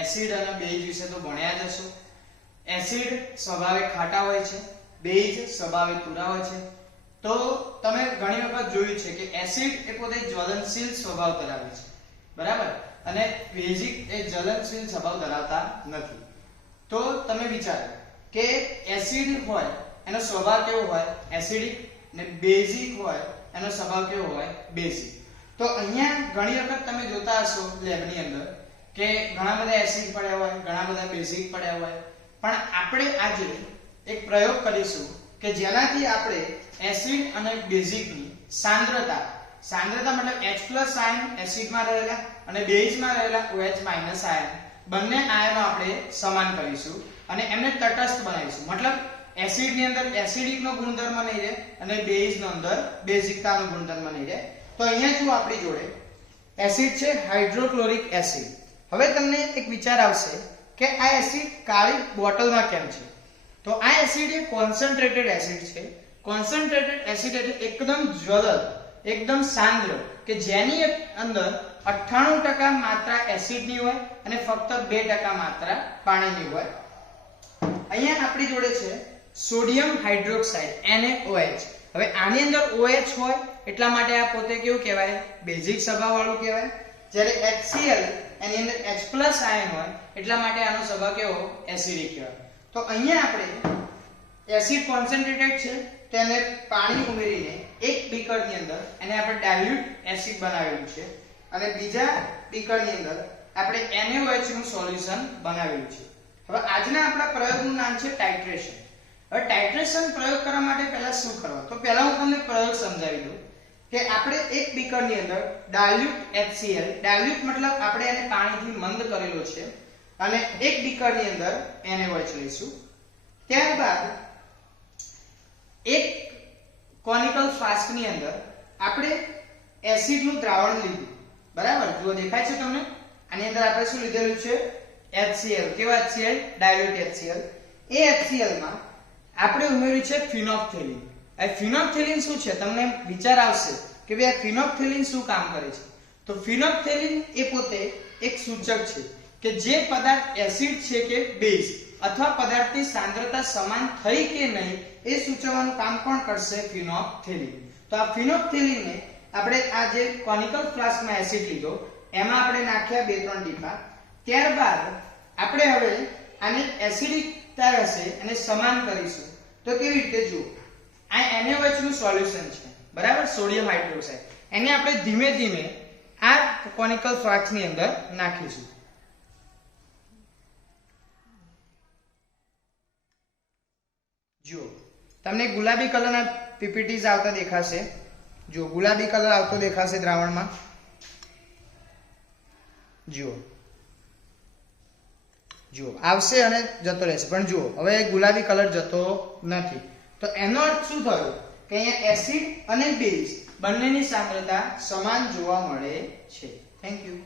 Acid અને base વિશે તો ભણ્યા જ હશો. એસિડ સ્વભાવે ખાટા હોય છે, બેઝ સ્વભાવે તુરા હોય છે. તો તમે ઘણી વખત જોયું છે કે એસિડ એ પોતે જ્વલનશીલ સ્વભાવ ધરાવે છે, બરાબર, અને બેઝિક એ જ્વલનશીલ સ્વભાવ ધરાવતા નથી. તો તમે વિચારો કે એસિડ હોય એનો સ્વભાવ કેવો હોય, એસિડિક, ને બેઝિક હોય એનો સ્વભાવ કેવો હોય, બેઝિક. તો અહીંયા ઘણી વખત તમે જોતા હશો લેબની અંદર કે ઘણા બધા એસિડ પડ્યા હોય, ઘણા બધા બેઝિક પડ્યા હોય, પણ આપણે આજે એક પ્રયોગ કરીશું કે જેનાથી આપણે એસિડ અને બેઝિકની સાંદ્રતા મતલબ H+ આયન એસિડમાં રહેલા અને બેઝમાં રહેલા OH- આયન બંને આયનો આપણે સમાન કરીશું અને એમને તટસ્થ બનાવીશું. મતલબ એસિડ ની અંદર એસિડિક નો ગુણધર્મ નહીં રહે અને બેઝ નો અંદર બેઝિકતાનો ગુણધર્મ નહીં રહે. તો અહીંયા જો આપણી જોડે એસિડ છે હાઇડ્રોક્લોરિક એસિડ. હવે તમને એક વિચાર આવશે કે આ એસિડ કાળી બોટલમાં કેમ છે? તો આ એસિડ એ કોન્સન્ટ્રેટેડ એસિડ છે. કોન્સન્ટ્રેટેડ એસિડ એટલે એકદમ જ્વલન, એકદમ સાંદ્ર, કે જેની અંદર 98% માત્રા એસિડની હોય અને ફક્ત 2% માત્રા પાણીની હોય. અહીંયા આપણી જોડે છે સોડિયમ હાઇડ્રોક્સાઇડ NaOH. હવે આની અંદર OH હોય એટલા માટે આ પોતે કેવું કહેવાય, બેઝિક સ્વભાવ વાળું કહેવાય. જ્યારે HCl એની અંદર H+ આયન હોય એટલા માટે આનો સ્વભાવ કેવો, એસિડિક કહેવાય. તો અહીંયા આપણે એસિડ કોન્સન્ટ્રેટેડ છે તેને પાણી ઉમેરીને એક બીકરની અંદર એને આપણે ડાયલ્યુટ એસિડ બનાવેલું છે અને બીજા બીકરની અંદર આપણે NaOH નું સોલ્યુશન બનાવેલું છે. હવે આજના આપણા પ્રયોગનું નામ છે ટાઇટ્રેશન. હવે ટાઇટ્રેશન પ્રયોગ કરવા માટે પહેલા શું કરવા, તો પહેલા હું તમને પ્રયોગ સમજાવી દઉં કે આપણે એક બીકરની અંદર ડાયલ્યુટ HCl, ડાયલ્યુટ મતલબ આપણે એને પાણીથી મંદ કરેલો છે, અને એક બીકરની અંદર NaOH લઈશું. ત્યારબાદ એક કોનિકલ ફ્લાસ્કની અંદર આપણે એસિડનું દ્રાવણ લીધું, બરાબર, જુઓ દેખાય છે તમને. આની અંદર આપણે શું લીધેલું છે, HCl. કેવા HCl? Dilute HCl. એ HCl માં આપણે ઉમેર્યું છે ફિનોપ્થેલિન. આ ફિનોપ્થેલિન શું છે? તમને વિચાર આવશે કે ભાઈ આ ફિનોપ્થેલિન શું કામ કરે છે? તો ફિનોપ્થેલિન એ પોતે એક સૂચક છે કે જે પદાર્થ એસિડ છે કે બેઝ અથવા પદાર્થની સાંદ્રતા સમાન થઈ કે નહીં એ સૂચવવાનું કામ કોણ કરશે? ફિનોપ્થેલિન. તો આ ફિનોપ્થેલિનને આપણે આ જે કોનિકલ ફ્લાસ્કમાં એસિડ લીધો એમાં આપણે નાખ્યા 2-3 ટીપા. ત્યારબાદ આપણે હવે આને એસિડિકતા હશે અને સમાન કરીશું. તો કેવી રીતે? જુઓ, આ NaOH નું સોલ્યુશન છે, બરાબર, સોડિયમ હાઇડ્રોક્સાઇડ. એને આપણે ધીમે ધીમે આ કોનિકલ ફ્લાસ્કની અંદર નાખીશું. જુઓ, તમને ગુલાબી કલરના પીપીટીઝ આવતા દેખાશે. જુઓ, ગુલાબી કલર આવતો દેખાશે દ્રાવણમાં. જુઓ આવશે અને જતો રહેશે, પણ જુઓ હવે ગુલાબી કલર જતો નથી. તો એનો અર્થ શું થયો કે અહીંયા એસિડ અને બેઝ બંનેની સાંદ્રતા સમાન જોવા મળે છે. Thank you.